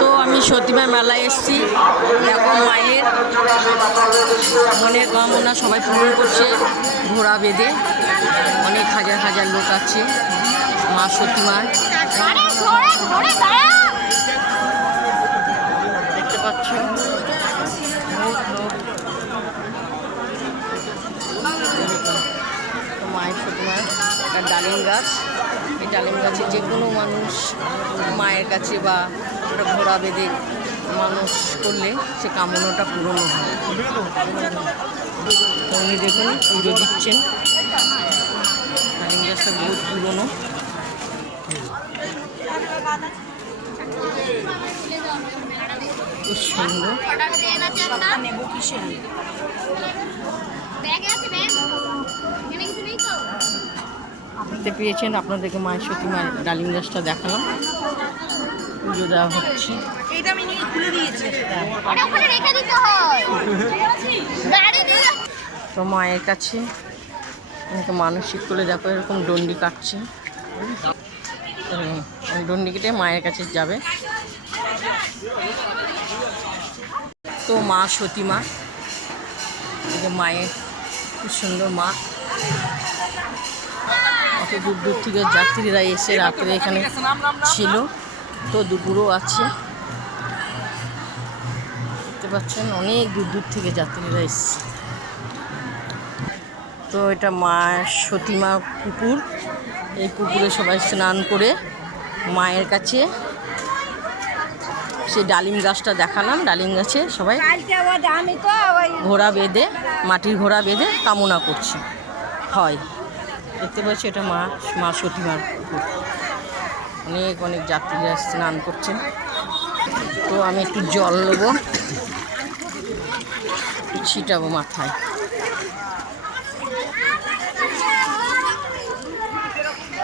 তো আমি সতীমার মেলায় এসেছি। এখন মায়ের মনের কামনা সবাই পূরণ করছে ঘোড়া বেঁধে। অনেক হাজার হাজার লোক আছে মা সতীমার। দেখতে পাচ্ছ মায়ের সতীমার একটা ডালিম গাছ। এই ডালিম গাছে যে কোনো মানুষ মায়ের কাছে বা একটা ঘোড়া বেঁধে মানুষ করলে সে কামনাটা পূরণ হয়। তো উনি দেখুন পুজো দিচ্ছেন। ডালিম গাছটা বহুত পুরনো। খুব সুন্দর। দেখতে পেয়েছেন, আপনাদেরকে মায়ের সতীমার ডালিম গাছটা দেখালাম। পুজো দেওয়া হচ্ছে। তো মায়ের কাছে অনেকে মানসিক করে দেখো এরকম ডন্ডি কাটছে। ডন্ডি কেটে মায়ের কাছে যাবে। তো মা সতীমা, মায়ের খুব সুন্দর মা। অত দূর দূর থেকে যাত্রীরা এসে রাত্রে এখানে ছিল, তো দুপুরও আছে। দেখতে পাচ্ছেন অনেক দূর দূর থেকে যাত্রীরা এসছে। তো এটা মা সতীমা পুকুর। এই পুকুরে সবাই স্নান করে মায়ের কাছে সেই ডালিম গাছটা দেখালাম। ডালিম গাছে সবাই ঘোড়া বেঁধে, মাটির ঘোড়া বেঁধে কামনা করছে হয়। দেখতে পাচ্ছি এটা মা সতীমার পুকুর। অনেক অনেক যাত্রীরা স্নান করছেন। তো আমি একটু জল নেবো, একটু ছিটাবো মাথায়।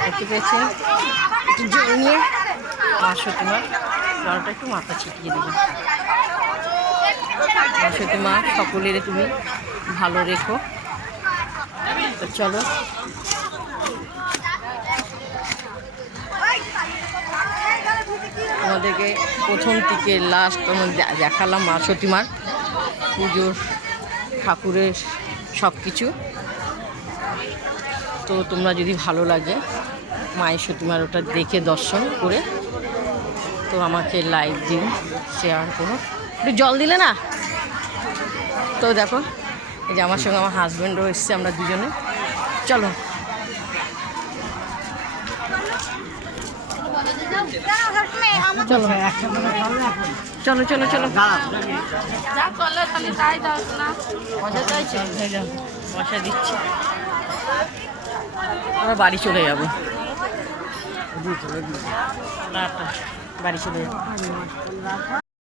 দেখতে পেয়েছেন, একটু জল নিয়ে মা সতীমার জলটা একটু মাথা ছিটিয়ে দেবেন। মা সতীমা সকলের তুমি ভালো রেখো। তো চলো, আমাদেরকে প্রথম থেকে লাস্ট দেখালাম মা সতীমার পুজোর, ঠাকুরের সব কিছু। তো তোমরা যদি ভালো লাগে মায়ের সতীমার ওটা দেখে দর্শন করে, তো আমাকে লাইক দিন, শেয়ার করুন। একটু জল দিলে না। তো দেখো এই যে আমার সঙ্গে আমার হাজব্যান্ডও এসছে, আমরা দুজনে। চলো চলো চলো চলো চলো। মজা চাইছে, মশা দিচ্ছে। আমরা বাড়ি চলে যাবো, বাড়ি চলে যাবো।